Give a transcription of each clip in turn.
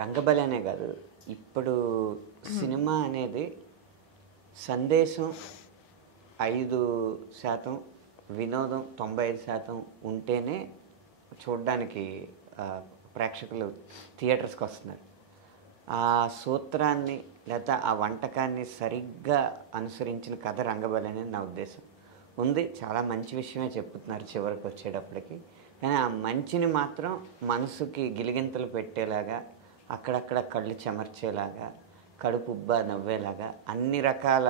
రంగబలి అనే కాదు, ఇప్పుడు సినిమా అనేది సందేశం 5%, వినోదం 95% ఉంటేనే చూడడానికి ప్రేక్షకులు థియేటర్స్కి వస్తున్నారు. ఆ సూత్రాన్ని లేదా ఆ వంటకాన్ని సరిగ్గా అనుసరించిన కథ రంగబలి అనేది నా ఉద్దేశం. ఉంది, చాలా మంచి విషయమే చెప్తున్నారు చివరికి వచ్చేటప్పటికి. కానీ ఆ మంచిని మాత్రం మనసుకి గిలిగింతలు పెట్టేలాగా, అక్కడక్కడ కళ్ళు చెమర్చేలాగా, కడుపు ఉబ్బా నవ్వేలాగా అన్ని రకాల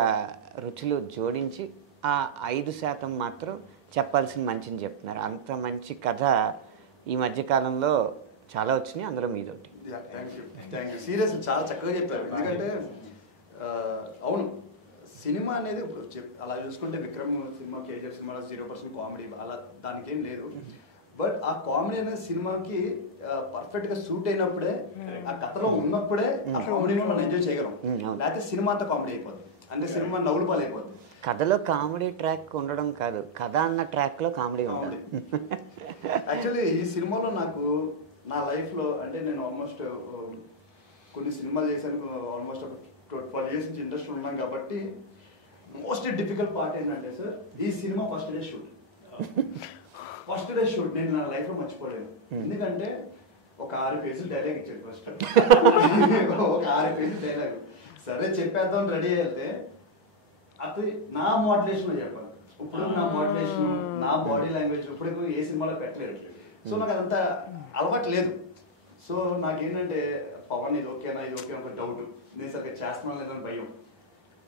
రుచులు జోడించి ఆ 5% మాత్రం చెప్పాల్సిన మంచిని చెప్తున్నారు. అంత మంచి కథ ఈ మధ్యకాలంలో చాలా వచ్చినాయి, అందులో మీదొకటి. Thank you. సీరియస్ చాలా చక్కగా చెప్పారు. ఎందుకంటే అవును, సినిమా అనేది ఇప్పుడు అలా చూసుకుంటే విక్రమ్ సినిమా, కేజీఎఫ్ సినిమాలో 0% కామెడీ అలా దానికి ఏం లేదు. బట్ ఆ కామెడీ అనేది సినిమాకి పర్ఫెక్ట్గా సూట్ అయినప్పుడే, ఆ కథలో ఉన్నప్పుడే ఆ కామెడీని మనం ఎంజాయ్ చేయగలం. లేకపోతే సినిమా అంతా కామెడీ అయిపోతుంది, అంటే సినిమా నవ్వులు పాలైపోతుంది. కథలో కామెడీ ట్రాక్ ఉండడం కాదు, కథ అన్న ట్రాక్లో కామెడీ ఉంది. యాక్చువల్లీ ఈ సినిమాలో నాకు నా లైఫ్లో, అంటే నేను ఆల్మోస్ట్ కొన్ని సినిమాలు చేశాను, ఆల్మోస్ట్ ఒక 12 years నుంచి ఇండస్ట్రీ ఉన్నాం కాబట్టి మోస్ట్ డిఫికల్ట్ పార్ట్ ఏంటంటే సార్, ఈ సినిమా ఫస్ట్ డే షూట్ నేను నా లైఫ్లో మర్చిపోలేను. ఎందుకంటే ఒక 6 pages డైలాగ్ ఇచ్చాడు ఫస్ట్. ఒక 6 pages డైలాగ్ సరే చెప్పేద్దాం రెడీ అయితే అది నా మోటివేషన్ చెప్పాలి. ఇప్పుడు నా మోటివేషన్, నా బాడీ లాంగ్వేజ్ ఇప్పుడు ఏ సినిమాలో పెట్టలేదు. సో నాకు అదంతా అలవాటు లేదు. సో నాకేంటంటే పవన్ ఇది ఓకేనా ఇది ఓకే ఒక డౌట్, నేను సరిగ్గా చేస్తున్నాను లేదని భయం.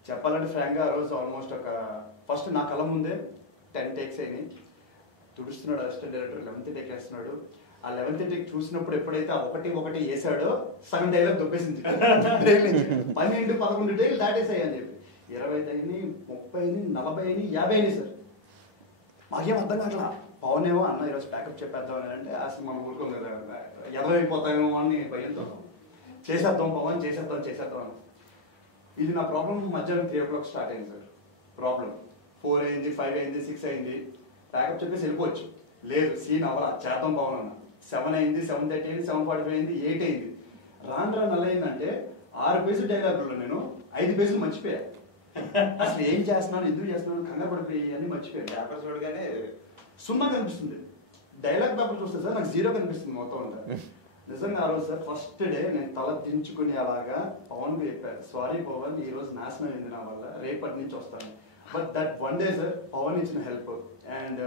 చెప్పాలంటే ఫ్రాంక్గా ఆ రోజు ఆల్మోస్ట్ ఒక ఫస్ట్ నా కళ్ళ ముందే 10 takes అయినాయి. తుడుస్తున్నాడు అసిస్టెంట్ డైరెక్టర్, 11th take వేస్తున్నాడు. ఆ 11th take చూసినప్పుడు ఎప్పుడైతే ఒకటి వేసాడో సగం డైలాగ్ దొబ్బేసింది. 12, 11 days దాటేసాయి అని చెప్పి 20 అయినాయి, 30 అయినాయి, 40 అయినాయి, 50 అయినాయి సార్. మాకేం అర్థం కావట్లా. పవన్ ఏమో అన్న ఈరోజు ప్యాకప్ చెప్పేద్దాం అని అంటే అసలు మనం ఊరుకోం కదా, ఎదవైపోతామేమో అని భయంతో చేసేద్దాం పవన్ చేసేద్దాం అని. ఇది నా ప్రాబ్లం మధ్యాహ్నం 3 o'clock స్టార్ట్ అయింది సార్. ప్రాబ్లం 4 అయింది, 5 అయింది, 6 అయింది. ప్యాకప్ చెప్పేసి వెళ్ళిపోవచ్చు, లేదు సీన్ అవ్వాల చేద్దాం పవన్ అన్న. 7 అయింది, 7:30 అయింది, 7:45 అయింది, 8 అయింది. రాను ఎలా అయిందంటే 6 pages డైలాగుల్లో నేను 5 pages మర్చిపోయా. అసలు ఏం చేస్తున్నాను, ఎందుకు చేస్తున్నాను, కంగారు పడిపోయి అన్ని మర్చిపోయాను. పేపర్ చూడగానే 0 కనిపిస్తుంది. డైలాగ్ పేపర్ చూస్తే సార్ నాకు 0 కనిపిస్తుంది మొత్తం అంతా. నిజంగా ఆ రోజు సార్ ఫస్ట్ డే నేను తల దించుకుని అలాగా పవన్కి చెప్పాను, సారీ పవన్ ఈ రోజు నాశనం అయింది నా వల్ల, రేపటి నుంచి వస్తాను. But that one day sir Pavan ఇచ్చిన హెల్ప్ అండ్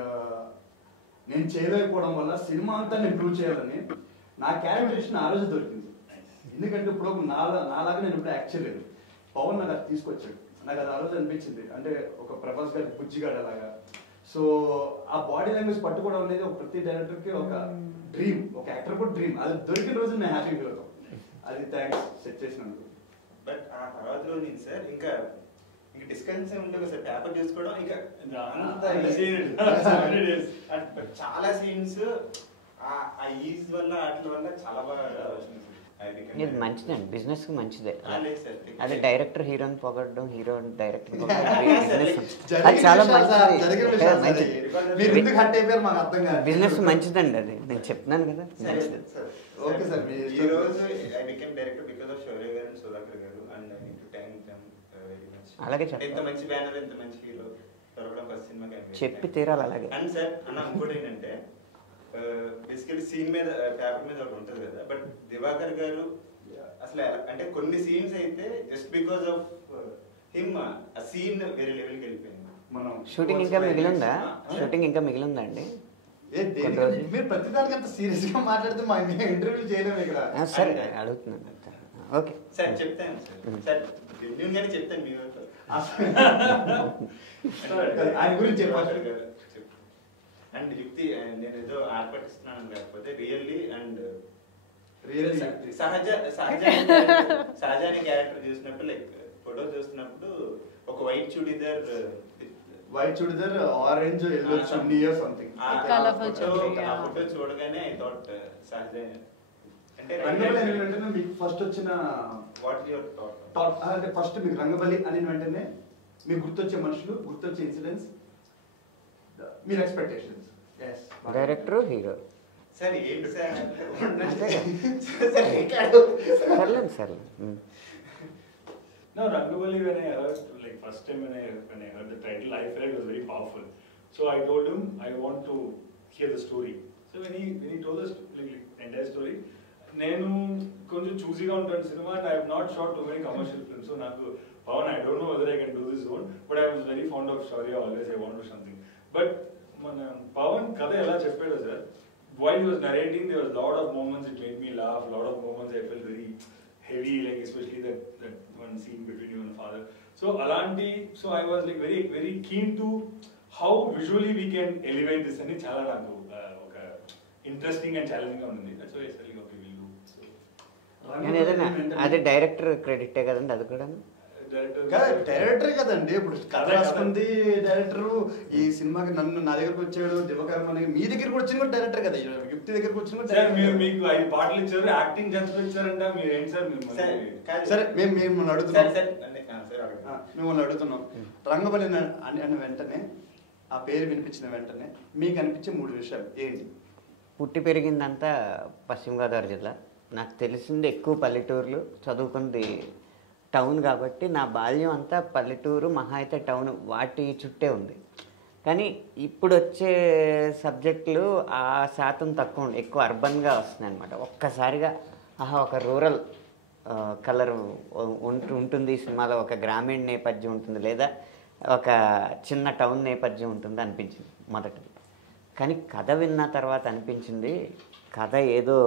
నేను చేయలేకపోవడం వల్ల సినిమా అంతా నేను ప్రూవ్ చేయాలని నా క్యారెక్టరేషన్ ఆ రోజు దొరికింది. ఎందుకంటే ఇప్పుడు నాలాగా నేను ఇప్పుడు యాక్ట్ చేయలేదు, పవన్ నాకు అది తీసుకొచ్చాడు. నాకు అది ఆ రోజు అనిపించింది, అంటే ఒక ప్రభాస్ గారి బుజ్జిగాడు అలాగా. సో ఆ బాడీ లాంగ్వేజ్ పట్టుకోవడం అనేది ఒక ప్రతి డైరెక్టర్కి ఒక డ్రీమ్, ఒక యాక్టర్ కూడా డ్రీమ్. అది దొరికిన రోజు నేను హ్యాపీ ఫీల్ అవుతాం. అది థ్యాంక్స్ సెట్ చేసినందుకు. బట్ ఆ తర్వాత రోజు సార్ ఇంకా డిస్కషన్స్ ఉంటుంది సార్, పేపర్ చూసుకోవడం ఇంకా చాలా సీన్స్ ఆ ఈజ్ వల్ల వాటి వల్ల చాలా బాగా వచ్చింది. ఇది మంచిదండి, బిజినెస్ కి మంచిదే. అదే డైరెక్టర్ హీరోని పొగడడం, హీరో డైరెక్టర్ చాలా బిజినెస్ మంచిదండి. అది నేను చెప్తున్నాను కదా. అలాగే చెప్పి తీరాలి. అలాగే అండ్ సార్ అన్న ఇంకోటి ఏంటంటే బేసికలీ సీన్ మీద పేపర్ మీద ఒకటి ఉంటుంది కదా, బట్ దివాకర్ గారు అసలు అంటే కొన్ని సీన్స్ అయితే జస్ట్ బికాస్ ఆఫ్ హిమ్ ఆ సీన్ వేరే లెవెల్కి వెళ్ళిపోయింది. మనం షూటింగ్ ఇంకా మిగిలిందా? షూటింగ్ ఇంకా మిగిలిందా అండి? మీరు ప్రతిదానికి అంత సీరియస్ గా మాట్లాడితే మా ఇంటర్వ్యూ చేయలేము ఇక్కడ. సరే అడుగుతున్నాను. ఓకే సార్ చెప్తాను సార్, జెన్యూన్గానే చెప్తాను మీ ఆయన గురించి చెప్పారు. అండ్ యుక్తి నేను ఏదో ఆర్పటిస్తున్నాను కాకపోతే రియల్లీ అండ్ సహజాని క్యారెక్టర్ చూసినప్పుడు లైక్ ఫోటో చూస్తున్నప్పుడు ఒక వైట్ చుడిదార్ ఆరెంజ్ ఎల్లో చున్నీ సంథింగ్ ఫోటో చూడగానే ఐ థాట్ సహజ అంటే మీకు ఫస్ట్ వచ్చిన వాట్ యువర్ థాట్ అంటే ఫస్ట్ మీకు రంగబలి అని వెంటనే మీకు గుర్తొచ్చే మనుషులు, గుర్తొచ్చే ఇన్సిడెంట్స్, మీరు ఎక్స్పెక్టేషన్స్? డైరెక్టర్ హీరో సార్ ఏంటి sir సర్లేదు సర్లేదు. No, Rangavali, when I heard, like first time when I heard the title, I felt it was very powerful. So I told him I want to hear the story. So when he told us like entire story, నేను కొంచెం చూసీగా ఉంటాను cinema and I have not shot too many commercial films. So నాకు Pawan, I don't know whether I can do this one, but I was very fond of Shourya, always I want to something. బట్ మన పవన్ కథ ఎలా చెప్పాడో sir, while he was narrating, there was a lot of moments it made me laugh, a lot of moments I felt very heavy, like especially that one scene between you and father. So alanti, so I was like very keen to how visually we can elevate this ani chala naaku oka interesting and challenging ga undi. That's why I said like okay we'll do. So నేను ఏదైనా అది director క్రెడిటే కదండి, అది కూడా director కదండి. ఇప్పుడు కథ రాసుకుంది director, ఈ సినిమాకి నన్ను నా దగ్గరకు వచ్చాడు దివకర్మ అని, మీ దగ్గరకు వచ్చిన కూడా డైరెక్టర్ కదా, యుక్తి దగ్గరకు వచ్చిన కూడా సార్ మీరు మీకు 5 పాటలు ఇచ్చారు, యాక్టింగ్ ఛాన్స్ ఇచ్చారంట, మీరు ఏంటి సార్ సరే మేము అడుగుతున్నాం, మిమ్మల్ని అడుగుతున్నాం. రంగబలి అన్న వెంటనే, ఆ పేరు వినిపించిన వెంటనే మీకు అనిపించే 3 విషయాలు ఏంటి? పుట్టి పెరిగిందంతా పశ్చిమ గోదావరి జిల్లా, నాకు తెలిసింది ఎక్కువ పల్లెటూర్లు, చదువుకుంది టౌన్ కాబట్టి నా బాల్యం అంతా పల్లెటూరు మహా అయితే టౌన్ వాటి చుట్టే ఉంది. కానీ ఇప్పుడు వచ్చే సబ్జెక్టులు ఆ శాతం తక్కువ ఉంది, ఎక్కువ అర్బన్గా వస్తున్నాయి అనమాట. ఒక్కసారిగా ఒక రూరల్ కలర్ ఉంటుంది ఈ సినిమాలో, ఒక గ్రామీణ నేపథ్యం ఉంటుంది, లేదా ఒక చిన్న టౌన్ నేపథ్యం ఉంటుంది అనిపించింది మొదటిది. కానీ కథ విన్న తర్వాత అనిపించింది కథ ఏదో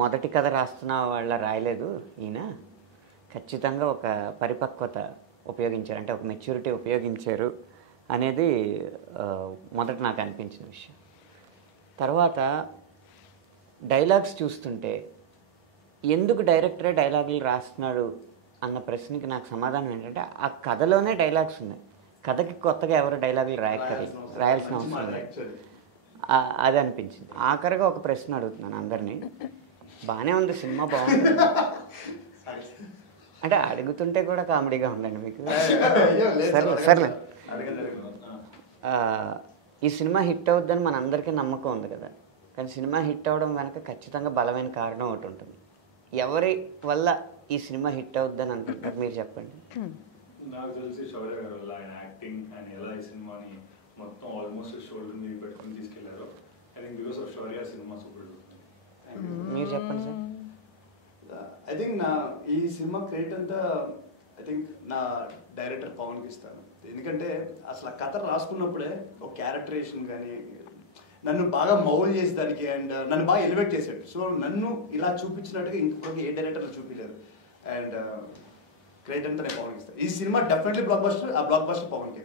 మొదటి కథ రాస్తున్న వాళ్ళ రాయలేదు ఈయన, ఖచ్చితంగా ఒక పరిపక్వత ఉపయోగించారు, అంటే ఒక మెచ్యూరిటీ ఉపయోగించారు అనేది మొదట నాకు అనిపించిన విషయం. తర్వాత డైలాగ్స్ చూస్తుంటే ఎందుకు డైరెక్టరే డైలాగులు రాస్తున్నాడు అన్న ప్రశ్నకి నాకు సమాధానం ఏంటంటే ఆ కథలోనే డైలాగ్స్ ఉన్నాయి, కథకి కొత్తగా ఎవరు డైలాగులు రాయాల్సిన అవసరం లేదు, అది అనిపించింది. ఆఖరిగా ఒక ప్రశ్న అడుగుతున్నాను అందరినీ, బాగానే ఉంది సినిమా బాగుంది అంటే అడుగుతుంటే కూడా కామెడీగా ఉండండి మీకు. సర్లే ఈ సినిమా హిట్ అవుద్దని మన అందరికీ నమ్మకం ఉంది కదా, కానీ సినిమా హిట్ అవ్వడం వెనక ఖచ్చితంగా బలమైన కారణం ఒకటి ఉంటుంది. ఎవరి వల్ల ఈ సినిమా హిట్ అవుద్దని అనుకుంటారు మీరు చెప్పండి. నాకు తెలిసి శౌర్య గారి వల్ల, ఆయన యాక్టింగ్, ఆయన ఎలా ఈ సినిమాని మొత్తం ఆల్మోస్ట్ షోల్డర్ మీద పెట్టుకుని తీసుకెళ్లారు. I think because of Shaurya cinema super hit. మీరు చెప్పండి సార్. ఐ థింక్ ఈ సినిమా క్రెడిట్ అంతా ఐ థింక్ నా డైరెక్టర్ పవన్కి ఇస్తాను. ఎందుకంటే అసలు ఆ కథ రాసుకున్నప్పుడే ఒక క్యారెక్టరేషన్ కానీ నన్ను బాగా మౌల్ చేసేదానికి అండ్ నన్ను బాగా ఎలివేట్ చేశాడు. సో నన్ను ఇలా చూపించినట్టుగా ఇంకొకరికి ఏ డైరెక్టర్ చూపించలేదు. అండ్ క్రెడిట్ అంతా నేను పవన్కి ఇస్తాను. ఈ సినిమా డెఫినెట్లీ బ్లాక్ బస్టర్, ఆ బ్లాక్ బస్టర్ పవన్కి.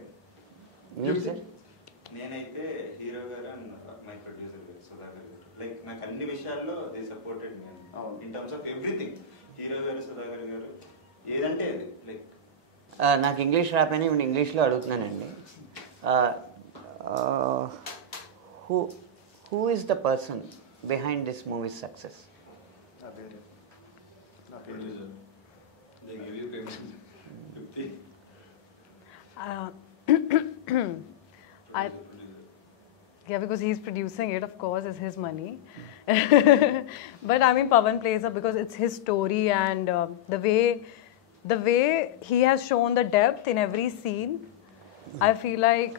నేనైతే హీరో గారు అండ్ మై ప్రొడ్యూసర్ గారు సుధాకర్ గారు, లైక్ నాకు అన్ని విషయాల్లో they supported me in terms of everything. Hero గారు, సుధాకర్ గారు, ఏదంటే అది లైక్ నాకు ఇంగ్లీష్ రాపని ఇప్పుడు ఇంగ్లీష్లో అడుగుతున్నానండి. Who is the person behind this movies success? Yeah, because he's producing it, of course, it's his money. But I mean, Pawan plays up because it's his story, and the way he has shown the depth in every scene. I feel like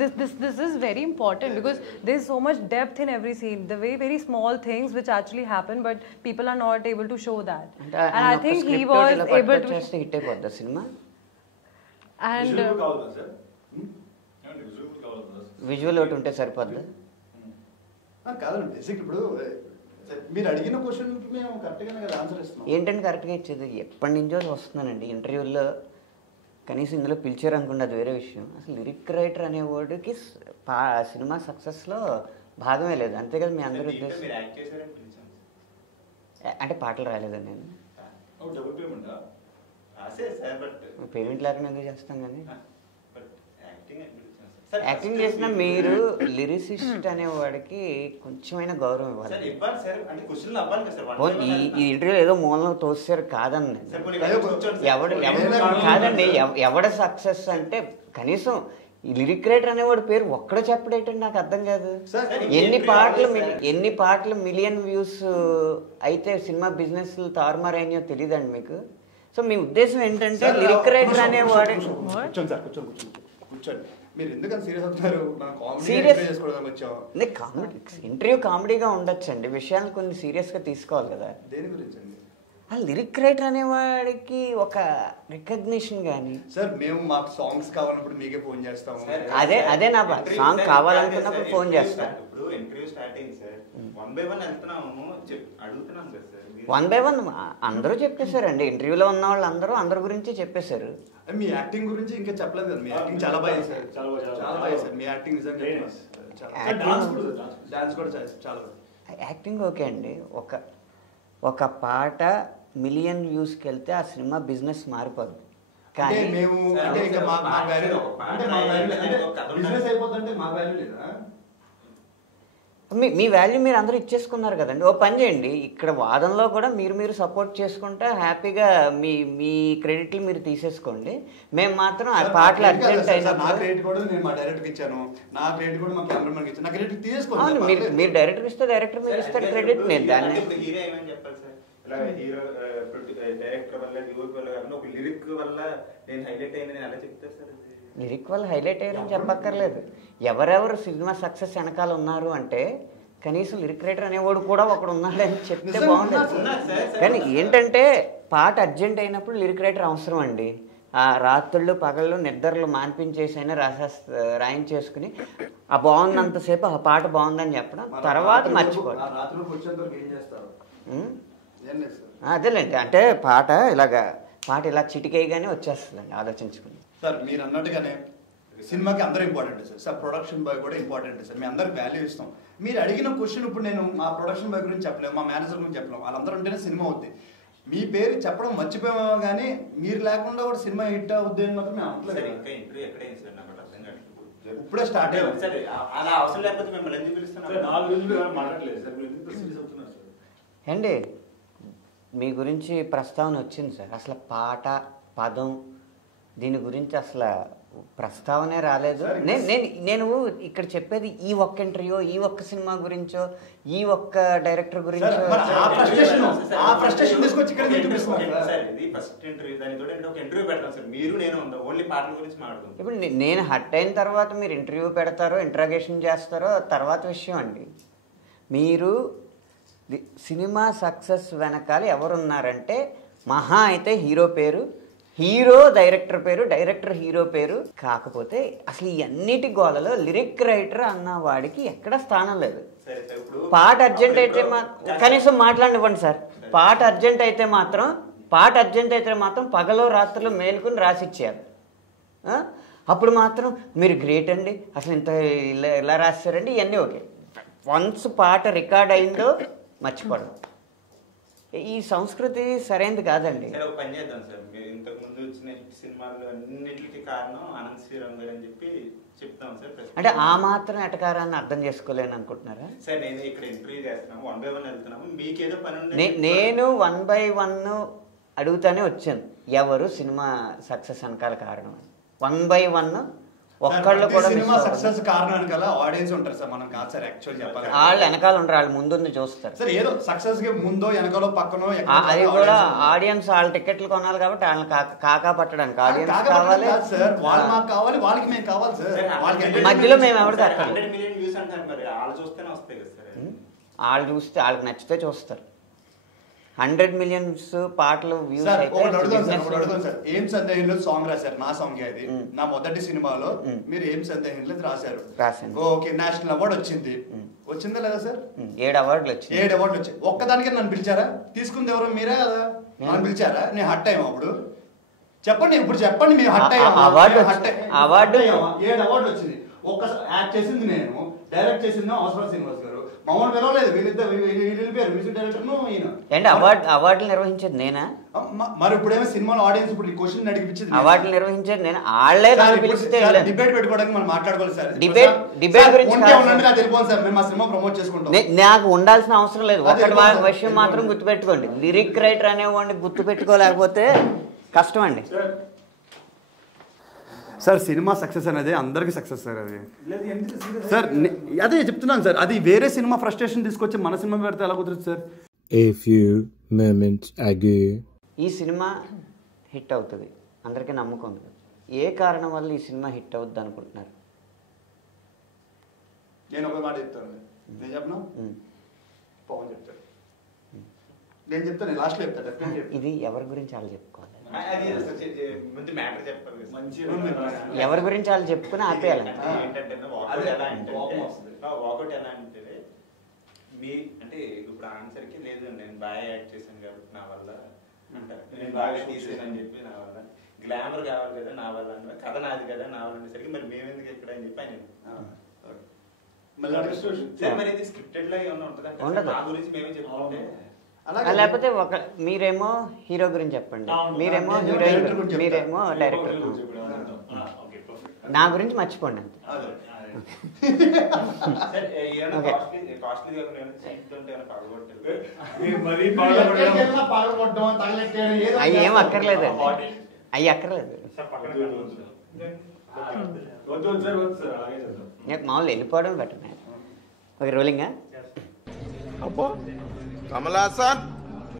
this is very important because there's so much depth in every scene. The very small things which actually happen, but people are not able to show that. And I think he was able to. Hit అయిపోద్దా cinema? And visual ఒకటి ఉంటే సరిపోద్దా? కాదండి, basic ఇప్పుడు మీరు అడిగిన క్వశ్చన్కి మేము కరెక్ట్గానే కదా ఆన్సర్ ఇస్తున్నాం. ఏంటంటే కరెక్ట్గా ఇచ్చేది ఎప్పటి నుంచో వస్తున్నానండి ఇంటర్వ్యూల్లో, కనీసం ఇందులో పిలిచారు అనుకోండి అది వేరే విషయం. అసలు లిరిక్ రైటర్ అనే వర్డ్కి సినిమా సక్సెస్లో భాగమే లేదు, అంతే కదా మీ అందరూ ఉద్దేశం. అంటే పాటలు రాలేదండి నేను, పేమెంట్ లేకుండా ఎందుకు చేస్తాం కానీ. యాక్టింగ్ చేసిన మీరు లిరిసిస్ట్ అనేవాడికి కొంచెమైనా గౌరవం ఇవ్వాలి. ఈ ఇంటర్వ్యూ ఏదో మూలంలో తోసారు కాదండి, ఎవడు కాదండి, ఎవడ సక్సెస్ అంటే కనీసం ఈ లిరిక్ రైటర్ అనేవాడు పేరు ఒక్కడ చెప్పడేటండి, నాకు అర్థం కాదు. సార్, ఎన్ని పాటలు మిలియన్ వ్యూస్ అయితే సినిమా బిజినెస్ తారుమారైనాయో తెలియదండి మీకు. సో మీ ఉద్దేశం ఏంటంటే లిరిక్ రైటర్ అనేవాడు కూర్చోండి సార్, కూర్చోండి. మీరు ఎందుకంటే సీరియస్ అవుతున్నారు? ఇంటర్వ్యూ కామెడీగా ఉండొచ్చండి, విషయాలు కొన్ని సీరియస్గా తీసుకోవాలి కదా. దేని గురించి అండి? ఆ లిరిక్ రైటర్ అనేవాడికి ఒక రికగ్నిషన్ కానీ. సార్ మేము మాకు సాంగ్స్ కావాలన్నప్పుడు మీకే ఫోన్ చేస్తాము. అదే నా సాంగ్ కావాలనుకున్నప్పుడు ఫోన్ చేస్తాం. ఇప్పుడు ఇంటర్వ్యూ స్టార్టింగ్ సార్ 1 by 1 వెళ్తున్నాము, అడుగుతున్నాం కదా సార్. 1 by 1 అందరూ చెప్పేశారండి, ఇంటర్వ్యూలో ఉన్న వాళ్ళు అందరి గురించి చెప్పేశారు. మీ యాక్టింగ్ గురించి ఇంకా చెప్పలేదు కదా. మీ యాక్టింగ్ చాలా బాగా చేశారు, చాలా బాగా చేశారు. మీ యాక్టింగ్ నిజంగా డాన్స్ కూడా చాలా. యాక్టింగ్ ఓకే అండి. ఒక పాట మిలియన్ వ్యూస్కి వెళ్తే ఆ సినిమా బిజినెస్ మారిపోద్ది. కానీ మేము అంటే ఇంకా మా వాల్యూ అంటే మా వాల్యూ అంటే బిజినెస్ అయిపోతుంటే మా వాల్యూ లేదా? మీ వాల్యూ మీరు అందరూ ఇచ్చేసుకున్నారు కదండి. ఓ పని చేయండి, ఇక్కడ వాదనలో కూడా మీరు సపోర్ట్ చేసుకుంటే హ్యాపీగా మీ క్రెడిట్లు మీరు తీసేసుకోండి. మేము మాత్రం ఆ పాటలు అర్జెంట్ అయినా నా క్రెడిట్ కూడా నేను మా డైరెక్టర్కి ఇచ్చాను, నా క్రెడిట్ కూడా మా కెమెరామెన్కి ఇచ్చాను. నా క్రెడిట్ తీసేసుకోండి. మీరు డైరెక్టర్ ఇస్తే డైరెక్టర్ మీరు ఇస్తారు క్రెడిట్. నేను దాన్ని హీరో ఏమని చెప్పాలి సార్? ఇలా హీరో డైరెక్టర్ వల్ల డ్యూక్ వల్ల కాకుండా ఒక లిరిక్ వల్ల నేను హైలైట్ అయింది నేను ఎలా చెప్తారు సార్? లిరిక్ వల్ల హైలైట్ అయ్యారని చెప్పక్కర్లేదు. ఎవరెవరు సినిమా సక్సెస్ వెనకాల ఉన్నారు అంటే కనీసం లిరిక్ రైటర్ అనేవాడు కూడా ఒకడు ఉన్నాడని చెప్తే బాగుండదు. కానీ ఏంటంటే పాట అర్జెంట్ అయినప్పుడు లిరిక్ రైటర్ అవసరం అండి. ఆ రాత్రుళ్ళు పగళ్ళు నిద్రలు మాన్పించేసైనా రాయించేసుకుని ఆ బాగున్నంతసేపు ఆ పాట బాగుందని చెప్పడం, తర్వాత మర్చిపోవాలి. అదేలేండి, అంటే పాట ఇలా చిటికేయగానే వచ్చేస్తుందండి ఆలోచించుకుని. సార్ మీరు అన్నట్టుగానే సినిమాకి అందరూ important sir. Sir production bye కూడా ఇంపార్టెంట్ సార్. మేము అందరికి వాల్యూ ఇస్తాం. మీరు అడిగిన క్వశ్చన్ ఇప్పుడు నేను మా ప్రొడక్షన్ బాయ్ గురించి చెప్పలేము, మా మేనేజర్ గురించి చెప్పలేము. వాళ్ళందరూ ఉంటేనే సినిమా అవుద్ది. మీ పేరు చెప్పడం మర్చిపోయామో కానీ మీరు లేకుండా కూడా సినిమా హిట్ అవుద్ది అని మాత్రం మేము అనట్లేదు. ఇప్పుడే స్టార్ట్ అయ్యింది. అలా అవసరం లేకపోతే మిమ్మల్ని ఎందుకు పిలుస్తున్నాం అండి? మీ గురించి ప్రస్తావన వచ్చింది సార్. అసలు పాట పదం దీని గురించి అసలు ప్రస్తావనే రాలేదు. నేను ఇక్కడ చెప్పేది ఈ ఒక్క ఇంటర్వ్యూ, ఈ ఒక్క సినిమా గురించో, ఈ ఒక్క డైరెక్టర్ గురించో. ఇప్పుడు నేను హట్ అయిన తర్వాత మీరు ఇంటర్వ్యూ పెడతారో ఇంట్రాగేషన్ చేస్తారో తర్వాత విషయం అండి. మీరు సినిమా సక్సెస్ వెనకాల ఎవరున్నారంటే మహా అయితే హీరో పేరు, హీరో డైరెక్టర్ పేరు, డైరెక్టర్ హీరో పేరు. కాకపోతే అసలు ఈ అన్నిటి గోలలో లిరిక్ రైటర్ అన్న వాడికి ఎక్కడ స్థానం లేదు. పాట అర్జెంట్ అయితే కనీసం మాట్లాడివ్వండి సార్. పాట అర్జెంట్ అయితే మాత్రం పగలో రాత్రులు మేలుకుని రాసిచ్చారు. అప్పుడు మాత్రం మీరు గ్రేట్ అండి, అసలు ఇంత ఇలా రాశారండి, ఇవన్నీ ఓకే. వన్స్ పాట రికార్డ్ అయిందో మర్చిపోవడం, ఈ సంస్కృతి సరైనది కాదండి. పని చేద్దాం సార్. ఇంతకు ముందు వచ్చిన సినిమాలు అన్నిటికీ కారణం అనంత్ శ్రీరామ్ గారు అని చెప్పి చెప్తాం సార్. అంటే ఆ మాత్రం ఎటకారాన్ని అర్థం చేసుకోలేను అనుకుంటున్నారా సార్? నేను ఇక్కడ ఇంటర్వ్యూ చేస్తున్నాము, 1 by 1 వెళ్తున్నాము, మీకేదో పని ఉంది. నేను 1 by 1 అడుగుతానే వచ్చాను, ఎవరు సినిమా సక్సెస్ వెనకాల కారణం. 1 by 1 ఒక్కళ్ళు కూడా సినిమా సక్సెస్ కారణానికి గల ఆడియన్స్ ఉంటారు సార్. మనం కాదు సార్, యాక్చువల్ చెప్పాలి వాళ్ళు వెనకాల ఉంటారు, వాళ్ళు ముందు చూస్తారు సార్. ఏదో సక్సెస్ కి ముందో వెనకాలో పక్కనో అది కూడా ఆడియన్స్ వాళ్ళ టికెట్లు కొనాలి కాబట్టి వాళ్ళని కాకా పట్టడానికి ఆడియన్స్ కావాలి సార్. వాళ్ళు మాకు కావాలి, వాళ్ళకి మేము కావాలి సార్. వాళ్ళకి మధ్యలో మేము ఎవరికి అక్కడ వాళ్ళు చూస్తే వాళ్ళకి నచ్చితే చూస్తారు. 100 million పాటలు వ్యూస్ అయితే ఏం సందేహంలో సాంగ్ రాశారు, నా సాంగ్ అది. నా మొదటి సినిమాలో మీరు ఏం సందేహంలో రాశారు. ఓకే, నేషనల్ అవార్డు వచ్చిందా లేదా సార్? 7 అవార్డులు వచ్చాయి. ఒక్కదానికే నన్ను పిలిచారా? తీసుకుంది ఎవరు? మీరే కదా. నన్ను పిలిచారా? నేను హట్ అయ్యాము అప్పుడు? చెప్పండి, ఇప్పుడు చెప్పండి. మేము హట్ అయ్యాము. 7 అవార్డులు వచ్చింది. ఒక్క యాక్ట్ చేసింది నేను, డైరెక్ట్ చేసింది అవసరం శ్రీనివాస్ గారు. మమ్మల్ని పిలవలేదు, వెళ్ళిపోయారు. మ్యూజిక్ డైరెక్టర్ ఈయన. అవార్డులు నిర్వహించేది నేనా? మరి ఇప్పుడేమో సినిమాలో ఆడియన్స్ ఇప్పుడు క్వశ్చన్ అడిగిపించింది. అవార్డులు నిర్వహించేది నేను. వాళ్ళే డిబేట్ పెట్టుకోవడానికి మనం మాట్లాడుకోవాలి సార్. డిబేట్ గురించి నాకు తెలిపోను సార్. మేము మా సినిమా ప్రమోట్ చేసుకుంటాం. నాకు ఉండాల్సిన అవసరం లేదు. ఒకటి విషయం మాత్రం గుర్తుపెట్టుకోండి, లిరిక్ రైటర్ అనేవాడిని గుర్తుపెట్టుకోలేకపోతే కష్టం అండి. సార్ సినిమా సక్సెస్ అనేది అందరికీ సక్సెస్ సార్ అది లేదు ఎంత serious సార్ అదే చెప్తున్నాను సార్, అది వేరే సినిమా ఫ్రస్ట్రేషన్ తీసుకొచ్చి మన సినిమా పెడితే ఎలా కుదురుతుంది sir? A few moments ago. ఈ సినిమా హిట్ అవుతుంది, అందరికీ నమ్మకం ఉంది. ఏ కారణం వల్ల ఈ సినిమా హిట్ అవుద్ది అనుకుంటున్నారు? నేను ఒక మాట చెప్తాను, నేను చెప్పను, పవన్ చెప్తాను, నేను చెప్తాను, లాస్ట్లో చెప్తాను, డెఫినెట్గా చెప్తాను. ఇది ఎవరి గురించి వాళ్ళు చెప్పుకోవాలి, అది ముందు మ్యాటర్ చెప్పాలి కదా. మంచి ఎవరి గురించి వాళ్ళు చెప్పుకుని ఆపేయాలి. ఏంటంటే వాకౌట్ ఎలా అంటే వాకౌట్ ఎలా అంటే మీ అంటే ఇప్పుడు ఆన్సర్ కి లేదు నేను బాగా యాక్ట్ చేశాను కాబట్టి నా వల్ల అంటారు, నేను బాగా తీసేసాను చెప్పి నా వల్ల, గ్లామర్ కావాలి కదా నా వల్ల అంటే, కథ నాది కదా నా వల్ల అనేసరికి మరి మేమెందుకు ఎక్కడ అని చెప్పి ఆయన మరి ఇది స్క్రిప్టెడ్ లా ఏమన్నా ఉంటుందా? ఉండదు. నా గురించి మేమే చెప్పుకుంటే లేకపోతే ఒక మీరేమో హీరో గురించి చెప్పండి, మీరేమో హీరోయిన్, మీరేమో డైరెక్టర్, నా గురించి మర్చిపోండి అంతే. అవి ఏం అక్కర్లేదు, అవి అక్కర్లేదు. మామూలు వెళ్ళిపోవడం బెటర్. ఓకే, రోలింగా కమల్ హాసన్